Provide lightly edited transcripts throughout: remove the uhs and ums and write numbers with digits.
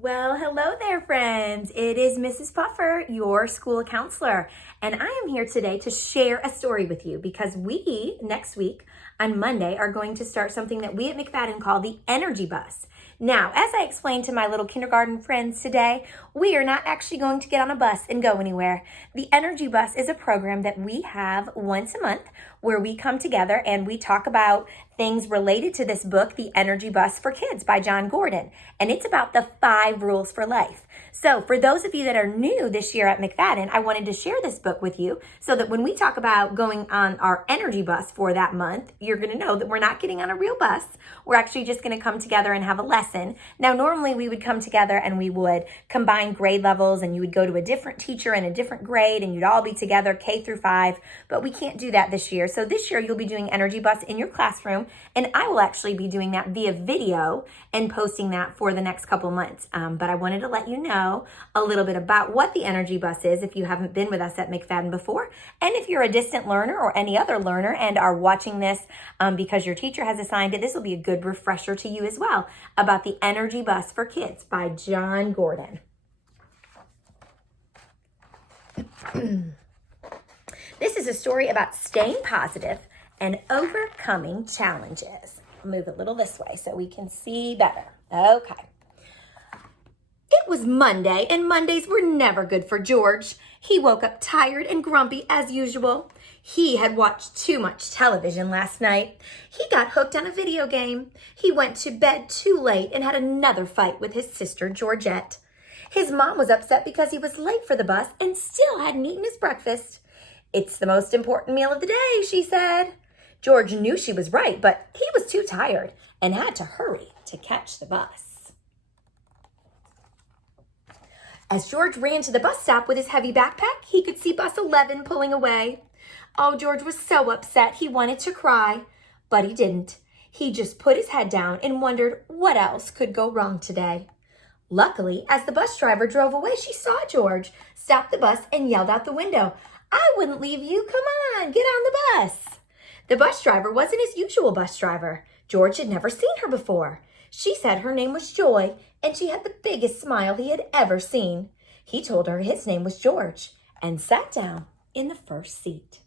Well, hello there, friends. It is Mrs. Puffer, your school counselor, and I am here today to share a story with you because we, next week on Monday, are going to start something that we at McFadden call the Energy Bus. Now, as I explained to my little kindergarten friends today, we are not actually going to get on a bus and go anywhere. The Energy Bus is a program that we have once a month where we come together and we talk about things related to this book, The Energy Bus for Kids by John Gordon. And it's about the 5 rules for life. So for those of you that are new this year at McFadden, I wanted to share this book with you so that when we talk about going on our energy bus for that month, you're going to know that we're not getting on a real bus. We're actually just going to come together and have a lesson. Now, normally we would come together and we would combine grade levels and you would go to a different teacher in a different grade and you'd all be together K through 5, but we can't do that this year. So this year you'll be doing Energy Bus in your classroom, and I will actually be doing that via video and posting that for the next couple months. But I wanted to let you know a little bit about what the Energy Bus is if you haven't been with us at McFadden before. And if you're a distant learner or any other learner and are watching this because your teacher has assigned it, this will be a good refresher to you as well about the Energy Bus for Kids by John Gordon. This is a story about staying positive and overcoming challenges. I'll move a little this way so we can see better. Okay. It was Monday, and Mondays were never good for George. He woke up tired and grumpy as usual. He had watched too much television last night. He got hooked on a video game. He went to bed too late and had another fight with his sister, Georgette. His mom was upset because he was late for the bus and still hadn't eaten his breakfast. "It's the most important meal of the day," she said. George knew she was right, but he was too tired and had to hurry to catch the bus. As George ran to the bus stop with his heavy backpack, he could see bus 11 pulling away. Oh, George was so upset he wanted to cry, but he didn't. He just put his head down and wondered what else could go wrong today. Luckily, as the bus driver drove away, she saw George, stopped the bus, and yelled out the window, "I wouldn't leave you. Come on, get on the bus." The bus driver wasn't his usual bus driver. George had never seen her before. She said her name was Joy, and she had the biggest smile he had ever seen. He told her his name was George and sat down in the first seat.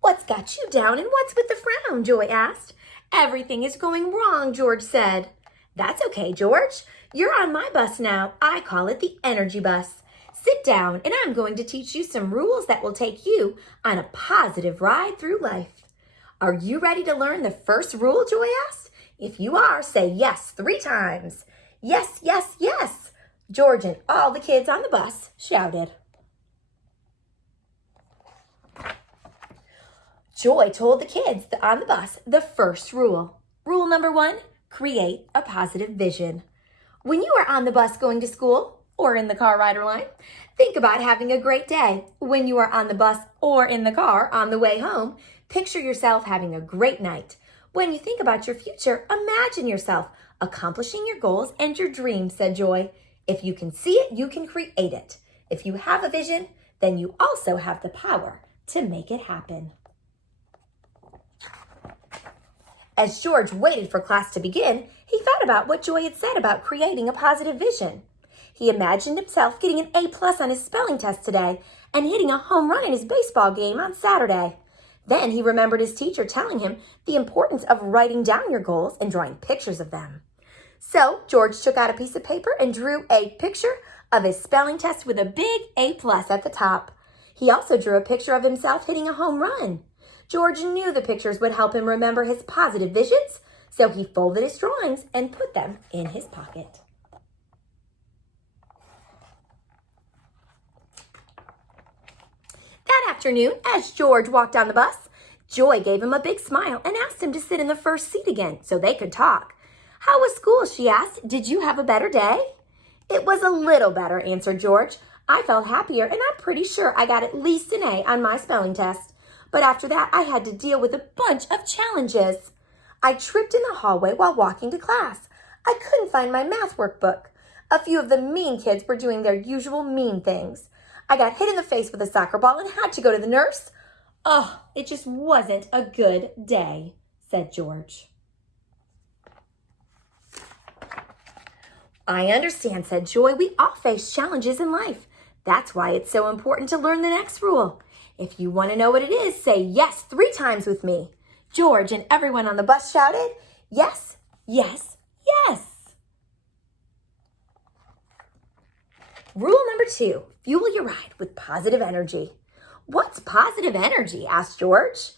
"What's got you down and what's with the frown?" Joy asked. "Everything is going wrong," George said. "That's okay, George. You're on my bus now. I call it the Energy Bus. Sit down, and I'm going to teach you some rules that will take you on a positive ride through life." "Are you ready to learn the first rule?" Joy asked. "If you are, say yes 3 times. Yes, yes, yes," George and all the kids on the bus shouted. Joy told the kids on the bus the first rule. Rule number 1, create a positive vision. When you are on the bus going to school or in the car rider line, think about having a great day. When you are on the bus or in the car on the way home, picture yourself having a great night. When you think about your future, imagine yourself accomplishing your goals and your dreams, said Joy. If you can see it, you can create it. If you have a vision, then you also have the power to make it happen. As George waited for class to begin, he thought about what Joy had said about creating a positive vision. He imagined himself getting an A+ on his spelling test today and hitting a home run in his baseball game on Saturday. Then he remembered his teacher telling him the importance of writing down your goals and drawing pictures of them. So George took out a piece of paper and drew a picture of his spelling test with a big A+ at the top. He also drew a picture of himself hitting a home run. George knew the pictures would help him remember his positive visions, so he folded his drawings and put them in his pocket. That afternoon, as George walked on the bus, Joy gave him a big smile and asked him to sit in the first seat again so they could talk. "How was school?" she asked. "Did you have a better day?" "It was a little better," answered George. "I felt happier, and I'm pretty sure I got at least an A on my spelling test. But after that, I had to deal with a bunch of challenges. I tripped in the hallway while walking to class. I couldn't find my math workbook. A few of the mean kids were doing their usual mean things. I got hit in the face with a soccer ball and had to go to the nurse. Oh, it just wasn't a good day," said George. I understand, said Joy. We all face challenges in life. That's why it's so important to learn the next rule. If you want to know what it is, say yes 3 times with me. George and everyone on the bus shouted, yes, yes, yes. Rule number 2, fuel your ride with positive energy. What's positive energy? Asked George.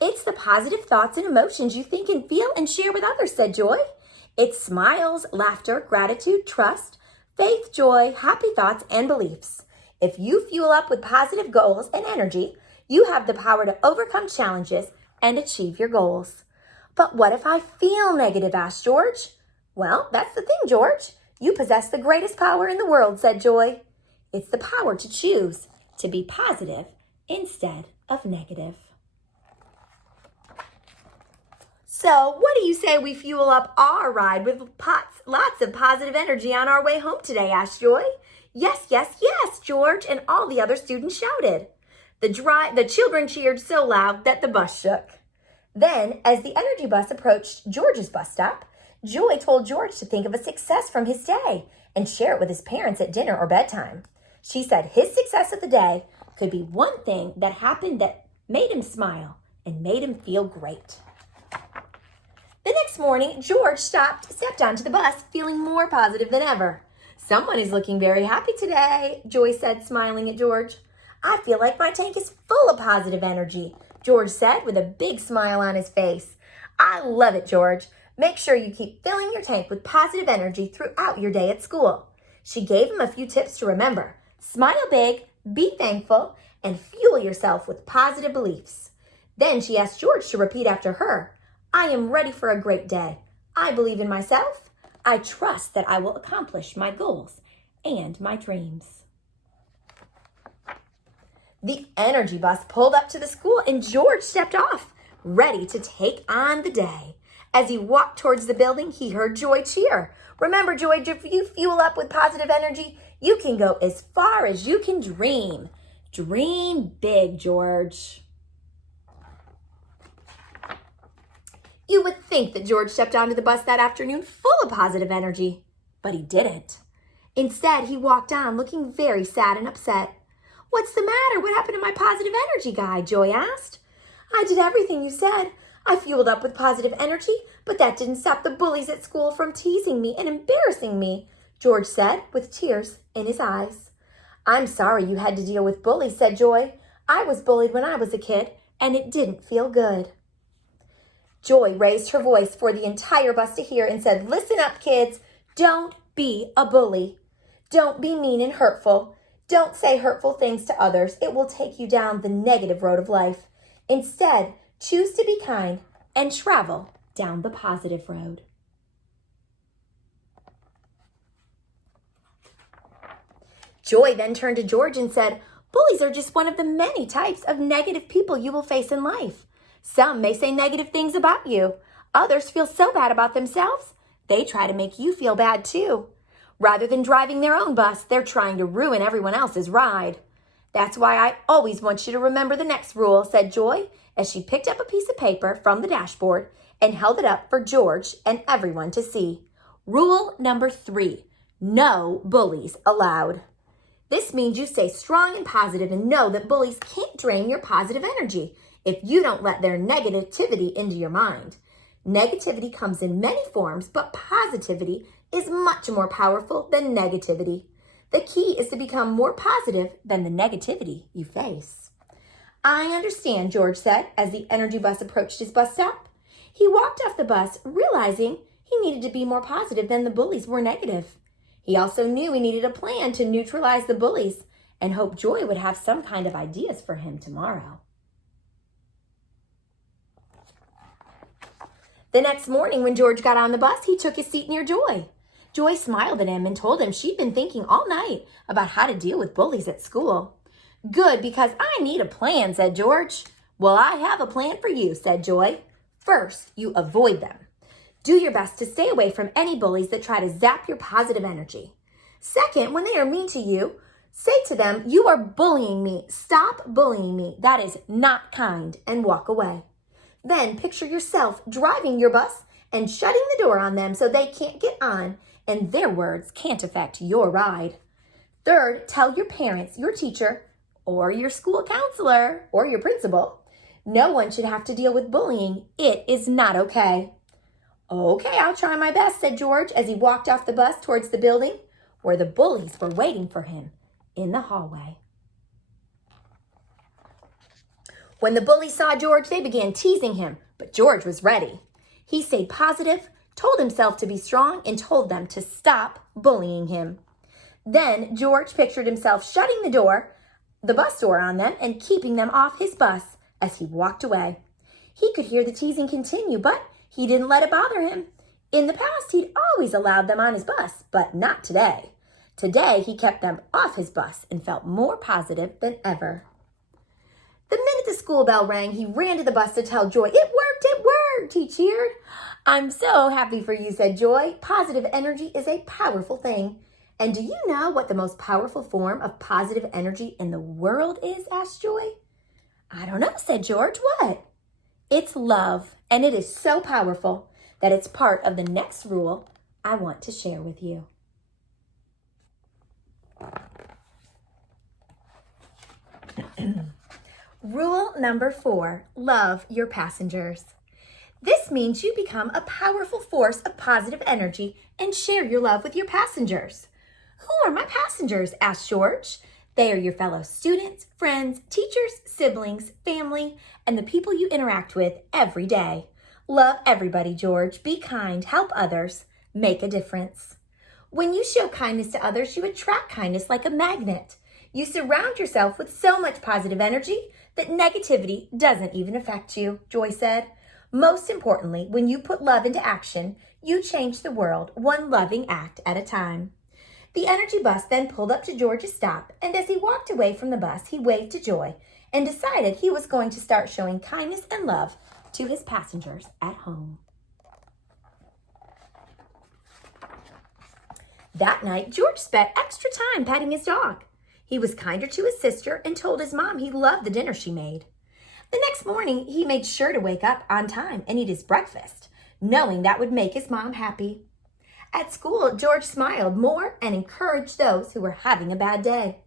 It's the positive thoughts and emotions you think and feel and share with others, said Joy. It's smiles, laughter, gratitude, trust, faith, joy, happy thoughts, and beliefs. If you fuel up with positive goals and energy, you have the power to overcome challenges and achieve your goals. But what if I feel negative? Asked George. Well, that's the thing, George. You possess the greatest power in the world, said Joy. It's the power to choose to be positive instead of negative. So what do you say we fuel up our ride with lots of positive energy on our way home today? Asked Joy. Yes, yes, yes, George and all the other students shouted. The children cheered so loud that the bus shook. Then, as the energy bus approached George's bus stop, Joy told George to think of a success from his day and share it with his parents at dinner or bedtime. She said his success of the day could be one thing that happened that made him smile and made him feel great. The next morning, George stepped onto the bus feeling more positive than ever. Someone is looking very happy today, Joy said, smiling at George. I feel like my tank is full of positive energy, George said with a big smile on his face. I love it, George. Make sure you keep filling your tank with positive energy throughout your day at school. She gave him a few tips to remember. Smile big, be thankful, and fuel yourself with positive beliefs. Then she asked George to repeat after her. I am ready for a great day. I believe in myself. I trust that I will accomplish my goals and my dreams. The energy bus pulled up to the school and George stepped off, ready to take on the day. As he walked towards the building, he heard Joy cheer. Remember, Joy, if you fuel up with positive energy, you can go as far as you can dream. Dream big, George. You would think that George stepped onto the bus that afternoon full of positive energy, but he didn't. Instead, he walked on looking very sad and upset. What's the matter? What happened to my positive energy guy? Joy asked. I did everything you said. I fueled up with positive energy, but that didn't stop the bullies at school from teasing me and embarrassing me, George said with tears in his eyes. I'm sorry you had to deal with bullies, said Joy. I was bullied when I was a kid, and it didn't feel good. Joy raised her voice for the entire bus to hear and said, listen up, kids. Don't be a bully. Don't be mean and hurtful. Don't say hurtful things to others. It will take you down the negative road of life. Instead, choose to be kind and travel down the positive road. Joy then turned to George and said, bullies are just one of the many types of negative people you will face in life. Some may say negative things about you. Others feel so bad about themselves, they try to make you feel bad too. Rather than driving their own bus, they're trying to ruin everyone else's ride. That's why I always want you to remember the next rule, said Joy, as she picked up a piece of paper from the dashboard and held it up for George and everyone to see. Rule number 3, no bullies allowed. This means you stay strong and positive and know that bullies can't drain your positive energy if you don't let their negativity into your mind. Negativity comes in many forms, but positivity is much more powerful than negativity. The key is to become more positive than the negativity you face. I understand, George said as the energy bus approached his bus stop. He walked off the bus, realizing he needed to be more positive than the bullies were negative. He also knew he needed a plan to neutralize the bullies and hoped Joy would have some kind of ideas for him tomorrow. The next morning when George got on the bus, he took his seat near Joy. Joy smiled at him and told him she'd been thinking all night about how to deal with bullies at school. Good, because I need a plan, said George. Well, I have a plan for you, said Joy. First, you avoid them. Do your best to stay away from any bullies that try to zap your positive energy. Second, when they are mean to you, say to them, you are bullying me. Stop bullying me. That is not kind, and walk away. Then picture yourself driving your bus and shutting the door on them so they can't get on and their words can't affect your ride. Third, tell your parents, your teacher, or your school counselor, or your principal. No one should have to deal with bullying. It is not okay. Okay, I'll try my best, said George as he walked off the bus towards the building where the bullies were waiting for him in the hallway. When the bullies saw George, they began teasing him, but George was ready. He stayed positive, told himself to be strong, and told them to stop bullying him. Then George pictured himself shutting the bus door on them, and keeping them off his bus as he walked away. He could hear the teasing continue, but he didn't let it bother him. In the past, he'd always allowed them on his bus, but not today. Today, he kept them off his bus and felt more positive than ever. The minute the school bell rang, he ran to the bus to tell Joy, "It worked, he cheered. "I'm so happy for you," said Joy. "Positive energy is a powerful thing." "And do you know what the most powerful form of positive energy in the world is?" asked Joy. "I don't know," said George. "What?" "It's love, and it is so powerful that it's part of the next rule I want to share with you." Rule number 4, love your passengers. This means you become a powerful force of positive energy and share your love with your passengers. "Who are my passengers?" asked George. "They are your fellow students, friends, teachers, siblings, family, and the people you interact with every day. Love everybody, George. Be kind, help others, make a difference." When you show kindness to others, you attract kindness like a magnet. You surround yourself with so much positive energy that negativity doesn't even affect you, Joy said. Most importantly, when you put love into action, you change the world one loving act at a time. The energy bus then pulled up to George's stop, and as he walked away from the bus, he waved to Joy and decided he was going to start showing kindness and love to his passengers at home. That night, George spent extra time petting his dog. He was kinder to his sister and told his mom he loved the dinner she made. The next morning, he made sure to wake up on time and eat his breakfast, knowing that would make his mom happy. At school, George smiled more and encouraged those who were having a bad day.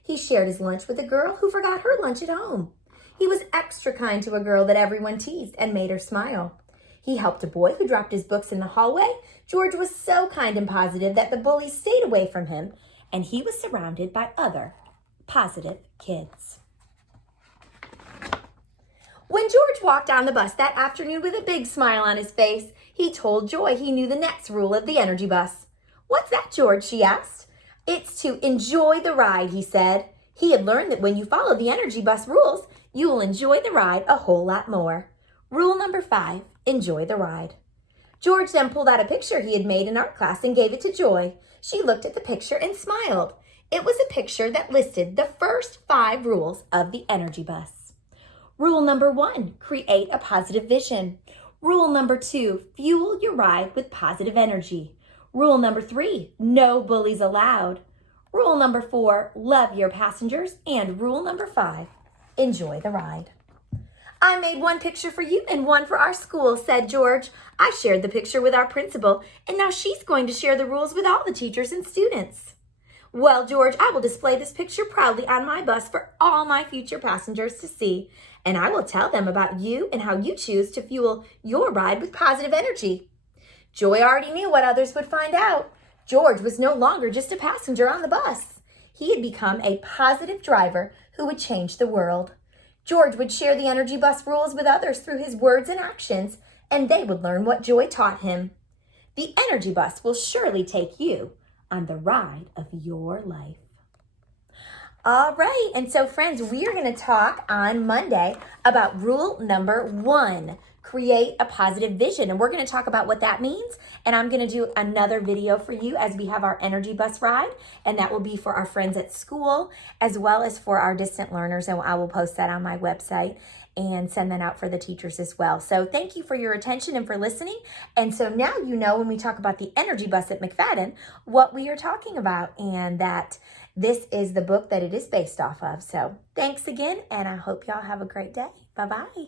He shared his lunch with a girl who forgot her lunch at home. He was extra kind to a girl that everyone teased and made her smile. He helped a boy who dropped his books in the hallway. George was so kind and positive that the bullies stayed away from him, and he was surrounded by other positive kids. When George walked down the bus that afternoon with a big smile on his face, he told Joy he knew the next rule of the energy bus. "What's that, George?" she asked. "It's to enjoy the ride," he said. He had learned that when you follow the energy bus rules, you will enjoy the ride a whole lot more. Rule number 5, enjoy the ride. George then pulled out a picture he had made in art class and gave it to Joy. She looked at the picture and smiled. It was a picture that listed the first 5 rules of the energy bus. Rule number 1, create a positive vision. Rule number 2, fuel your ride with positive energy. Rule number 3, no bullies allowed. Rule number 4, love your passengers. And rule number 5, enjoy the ride. "I made one picture for you and one for our school," said George. "I shared the picture with our principal, and now she's going to share the rules with all the teachers and students." "Well, George, I will display this picture proudly on my bus for all my future passengers to see, and I will tell them about you and how you choose to fuel your ride with positive energy." Joy already knew what others would find out. George was no longer just a passenger on the bus. He had become a positive driver who would change the world. George would share the energy bus rules with others through his words and actions, and they would learn what Joy taught him. The energy bus will surely take you on the ride of your life. All right, and so friends, we are going to talk on Monday about rule number 1, create a positive vision. And we're going to talk about what that means. And I'm going to do another video for you as we have our energy bus ride. And that will be for our friends at school as well as for our distant learners. And I will post that on my website and send that out for the teachers as well. So thank you for your attention and for listening. And so now you know when we talk about the energy bus at McFadden, what we are talking about, and that this is the book that it is based off of. So thanks again, and I hope y'all have a great day. Bye-bye.